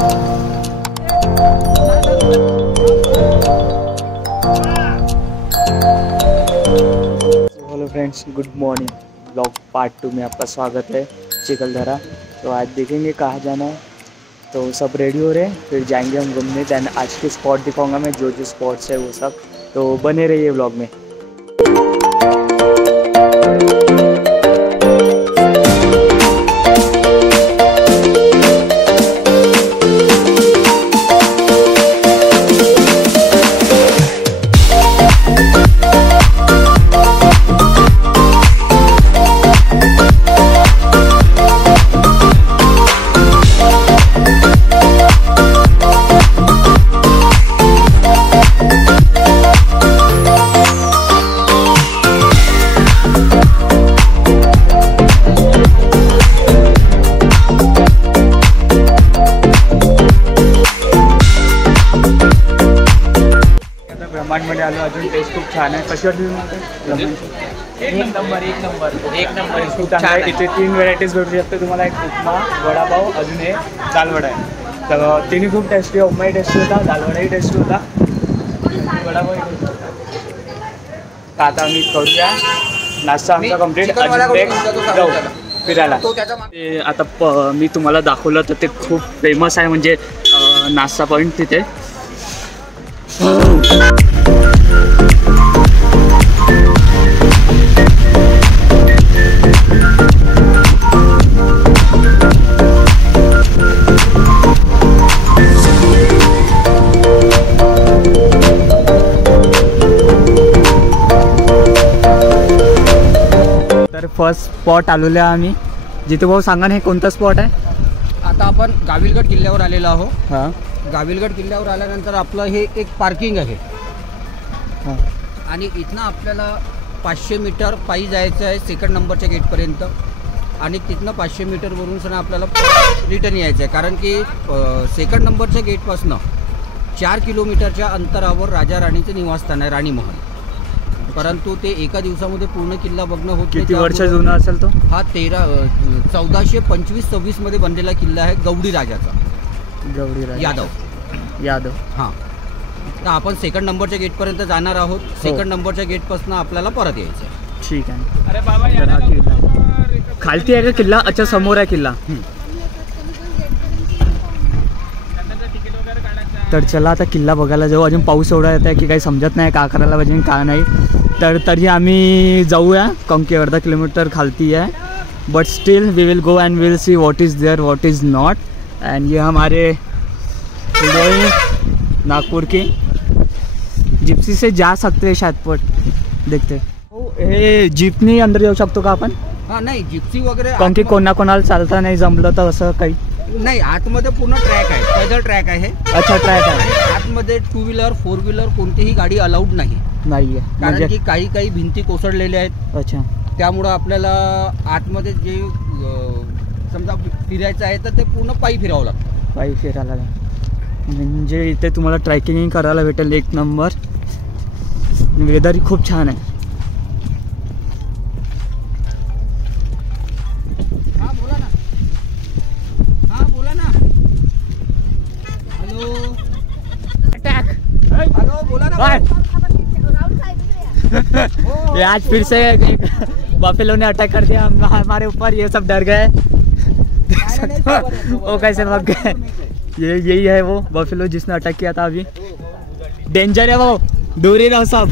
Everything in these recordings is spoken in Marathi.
Hello friends, good morning. Blog part 2 में आपका स्वागत है। चिखलदरा। तो आज देखेंगे कहाँ जाना है। तो सब रेडी हो रहे हैं, फिर जाएंगे हम घूमने। दैन आज के स्पॉट दिखाऊंगा मैं, जो जो स्पॉट्स है वो सब। तो बने रहिए ब्लॉग में। ब्रह्मांडमध्ये आलो, अजून टेस्ट खूप छान आहे। कशी वाटली एक नंबर खूप छान आहे। इथे 3 व्हरायटीज भेटू शकते तुम्हाला। एक उपमा, वडापाव, अजून हे दालवडा आहे। तर तिन्ही खूप टेस्टी आहे। उपमाही टेस्टी होता, दालवडाही टेस्टी होता, वडापावही टेस्टी होता। तर आता आम्ही करूया नाश्ता आमचा कंप्लीट, जाऊ फिरायला। आता मी तुम्हाला दाखवलं तर ते खूप फेमस आहे, म्हणजे नाश्ता पॉईंट तिथे। तर फर्स्ट स्पॉट आलेलो आहे आम्ही। जिथे भाऊ सांगा ना, हे कोणता स्पॉट आहे? आता आपण गाविलगड किल्ल्यावर आलेलो आहोत। हां, गाविलगड किल्ल्यावर आल्यानंतर आपलं हे एक पार्किंग आहे। हां, आणि इथनं आपल्याला 500 मीटर पायी जायचं आहे सेकंड नंबरच्या गेटपर्यंत। आणि तिथनं 500 मीटरवरून सण आपल्याला रिटर्न यायचं आहे, कारण की सेकंड नंबरच्या गेटपासनं 4 किलोमीटरच्या अंतरावर राजा राणीचं निवासस्थान आहे, राणी महल। परंतु ते एका दिवसामध्ये पूर्ण किल्ला बघणं होत नाही। किती वर्ष जुना असेल तो? हा 1425-26 मध्ये बनलेला किल्ला आहे, गवडी राजाचा, यादव। हां, तर आपण सेकंड नंबरच्या गेटपर्यंत जाणार आहोत। सेकंड नंबरच्या गेटपासून आपल्याला परत यायचं आहे। ठीक आहे। अरे बाबा, खालती आहे का किल्ला? अच्छा, समोर आहे किल्ला। तर चला आता किल्ला बघायला जाऊ। अजून पाऊस एवढा येत आहे की काही समजत नाही का करायला पाहिजे का नाही। तर तरी आम्ही जाऊया, कारण की अर्धा किलोमीटर खालती है। But still we will go and will see what is there, what is not. And ये हमारे नागपुर की जिप्सी से जा सकते हैं शायद, पर देखते। हे जीपनी अंदर जाऊ शकतो का आपण? हां, नाही जिप्सी वगैरे, कारण की कोणाकोणाला चालता नाही जमलं तर असं काही नाही। आतमध्ये पूर्ण ट्रॅक आहे, पैदल ट्रॅक आहे। अच्छा, ट्रॅक आहे। आतमध्ये 2 व्हीलर 4 व्हीलर कोणतीही गाडी अलाउड नाही आहे, कारण की काही भिंती कोसळलेल्या आहेत। अच्छा, त्यामुळं आपल्याला आतमध्ये जे समजा फिरायचं आहे तर ते पूर्ण पायी फिरावं लागतं। पायी फिरायला, म्हणजे इथे तुम्हाला ट्रॅकिंग करायला भेटेल। एक नंबर, वेदरही खूप छान आहे। बोला ना। हेलो, बोला ना। ये आज फिर से बफेलो ने अटैक कर दिया हमारे ऊपर। ये सब डर गए। वो कैसे भाग गए? यही है वो बफेलो जिसने अटैक किया था। अभी डेंजर है वो, दूर ही रहो सब।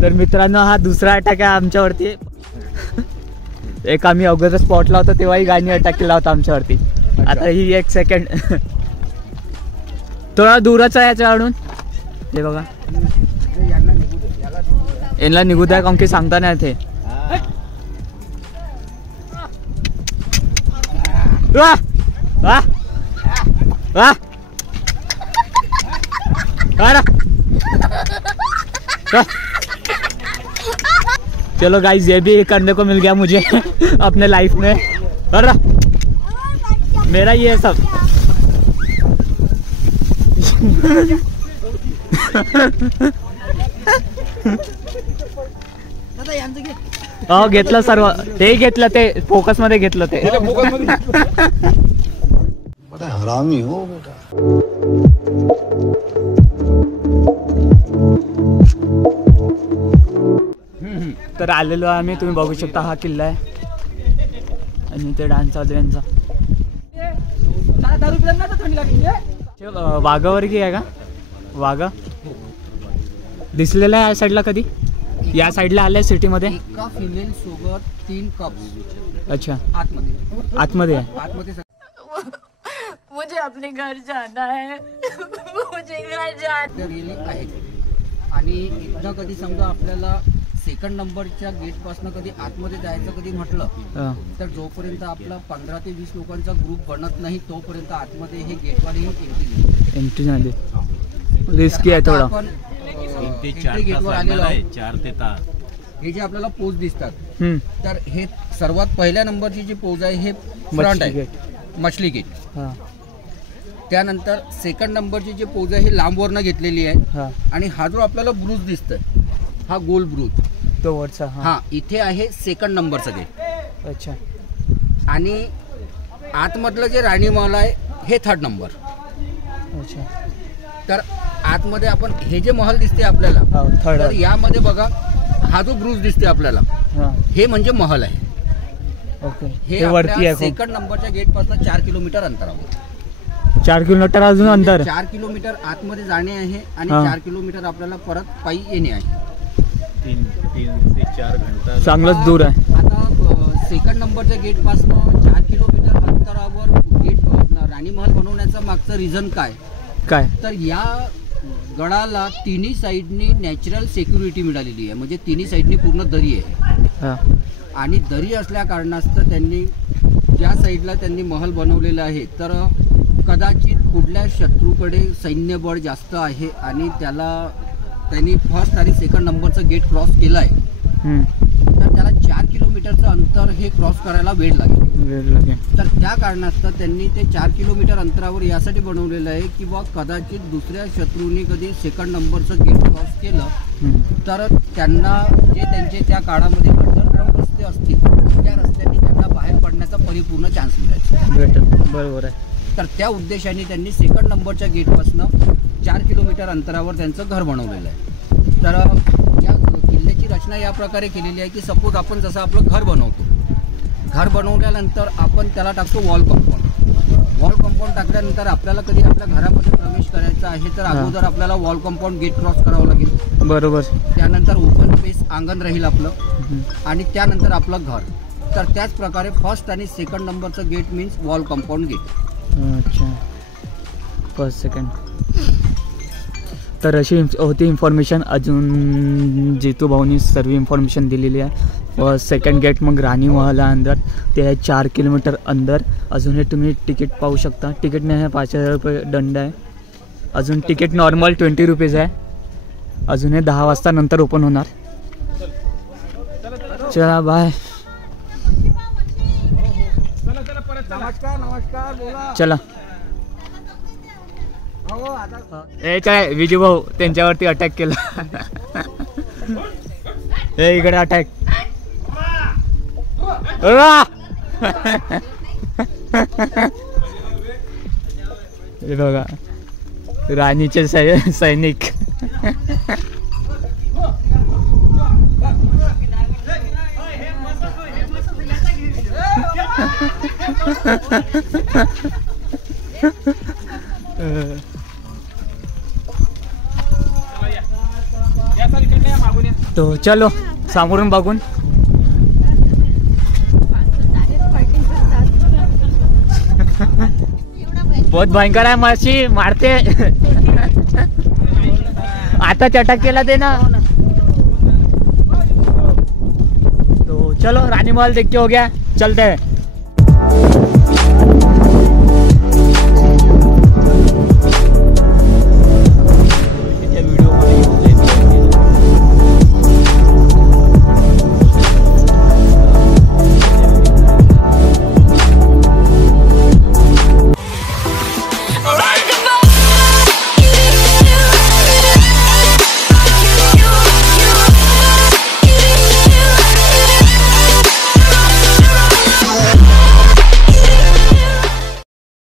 तर मित्रांनो, हा दुसरा अटॅक आहे आमच्यावरती। एक आम्ही अगोदर स्पॉटला होतो तेव्हाही गाणी अटॅक केला होता आमच्यावरती। आता ही एक सेकंड थोडा दूरच आहे याच्याकडून। हे बघा, यांना निघू द्या, कारण की सांगता नाही ते। चलो गाइस, ये भी करने को मिल गया मुझे अपने लाइफ में। और मेरा ये सब हो घेतलं सर्व, ते घेतलं, ते फोकस मध्ये घेतलं ते. बड़ा हरामी हो बेटा. तर आलेलो आहे आम्ही, तुम्ही बघू शकता हा किल्ला आहे आणि ते डान्स चालू यांचा. वाघावरगी आहे का? वाघा दिसलेला आहे या साईडला कधी? या साईडला आलंय सिटीमध्ये? एका फिमेल सोबत 3 कप्स. अच्छा, आतमध्ये आतमध्ये आहे. आतमध्ये मुझे अपने घर जाना है. मुझे घर जाना रिअली आहे. आणि एकदा कधी समजा आपल्याला सेकंड नंबरच्या गेटपासून कधी आतमध्ये जायचं कधी म्हटलं हा. तर जोपर्यंत आपला 15 ते 20 लोकांचा ग्रुप बनत नाही तोपर्यंत आतमध्ये हे गेटवाले एंट्री झाली. रिस्की आहे थोडा. आपण एंट्री गेटवर आलेलो आहोत. 4 ते 6 हे जे आपल्याला पोज दिसतात, हम्म. तर हे सर्वात पहिल्या नंबरची जी पोज आहे हे फ्रंट मछली आहे, गेट. मछली गेट. हा. त्यानंतर सेकंड नंबरची जी पोज आहे ही लांबवरनं घेतलेली आहे. हा. आणि हा जो आपल्याला ब्रूज दिसतोय हा गोल ब्रूज, तो वरचा. हा. हा इथे आहे सेकंड नंबरचं गेट. अच्छा. आणि आतमधलं जे राणी महल आहे हे थर्ड नंबर. अच्छा. तर आतमध्ये आपण हे जे महल दिसते आपल्याला, हा, थर्ड. तर यामध्ये बघा हा जो ब्रूज दिसते आपल्याला हा. हे म्हणजे महल आहे. ओके. हे हे वरती आहे खूप. सेकंड नंबरच्या गेट पासून 4 किलोमीटर अंतरावर. 4 किलोमीटर अजून अंतर. 4 किलोमीटर आतमध्ये जाणे आहे आणि हा. 4 किलोमीटर आपल्याला परत पायी येणे आहे. 3 ते 4 घंटा. चांगलंच दूर आहे. आता सेकंड नंबरच्या गेट पासून 4 किलोमीटर अंतरावर गेट राणी महल बनवण्याचं मागचं रिझन काय? काय? तर या गडाला तिन्ही साईडनी नॅचरल सिक्युरिटी मिळालेली आहे. म्हणजे तिन्ही साईडनी पूर्ण दरी आहे. हा. आणि दरी असल्या कारणास्तव त्यांनी ज्या साईडला त्यांनी महल बनवलेला आहे तर कदाचित कुठल्या शत्रूकडे सैन्यबळ जास्त आहे आणि त्यांनी फर्स्ट आणि सेकंड नंबरचं गेट क्रॉस केलं आहे. हम्म. तर त्याला 4 किलोमीटरचं अंतर हे क्रॉस करायला वेळ लागेल. वेळ लागेल. तर त्या कारणास्तव त्यांनी ते 4 किलोमीटर अंतरावर यासाठी बनवलेलं आहे की बा कदाचित दुसऱ्या शत्रूंनी कधी सेकंड नंबरचं गेट क्रॉस केलं हम्म. तर त्यांना जे त्यांचे त्या काळामध्ये अंडरग्राऊंड रस्ते असतील त्या रस्त्यांनी त्यांना बाहेर पडण्याचा परिपूर्ण चान्स मिळायचा. भेटत. बरोबर आहे. तर त्या उद्देशाने त्यांनी सेकंड नंबरच्या गेटपासून 4 किलोमीटर अंतरावर त्यांचं घर बनवलेलं आहे. तर या किल्ल्याची रचना या प्रकारे केलेली आहे की सपोज आपण जसं आपलं घर बनवतो, घर बनवल्यानंतर आपण त्याला टाकतो वॉल कंपाऊंड. वॉल कंपाऊंड टाकल्यानंतर आपल्याला कधी आपल्या घरामध्ये प्रवेश करायचा आहे तर अगोदर आपल्याला वॉल कंपाऊंड गेट क्रॉस करावं लागेल. बरोबर. त्यानंतर ओपन स्पेस अंगण राहील आपलं हम्म. आणि त्यानंतर आपलं घर. तर त्याच प्रकारे फर्स्ट आणि सेकंड नंबरचं gate means wall compound gate. अच्छा. First second. तर अशी होती इन्फॉर्मेशन. अजून जितू भाऊनी सर्व इन्फॉर्मेशन दिलेली आहे. फर्स्ट सेकंड गेट, मग राणी महल अंदर, ते आहे 4 किलोमीटर अंदर. अजून हे तुम्ही तिकीट पाहू शकता. तिकीट नाही आहे, 5000 रुपये दंड आहे. अजून तिकीट नॉर्मल 20 रुपीज आहे. अजून हे 10 वाजता नंतर ओपन होणार. चला बाय. नमस्कार बोला. चला. हे काय विजू भाऊ त्यांच्यावरती अटॅक केला. हे इकडे अटॅक. हे बघा राणीचे सैनिक. तो चलो सामोरून बघून. बहुत भयंकर आहे. माशी मारते. आता अटॅक केला ते ना. तो चलो रानी महल देख के हो गया, चलते हैं.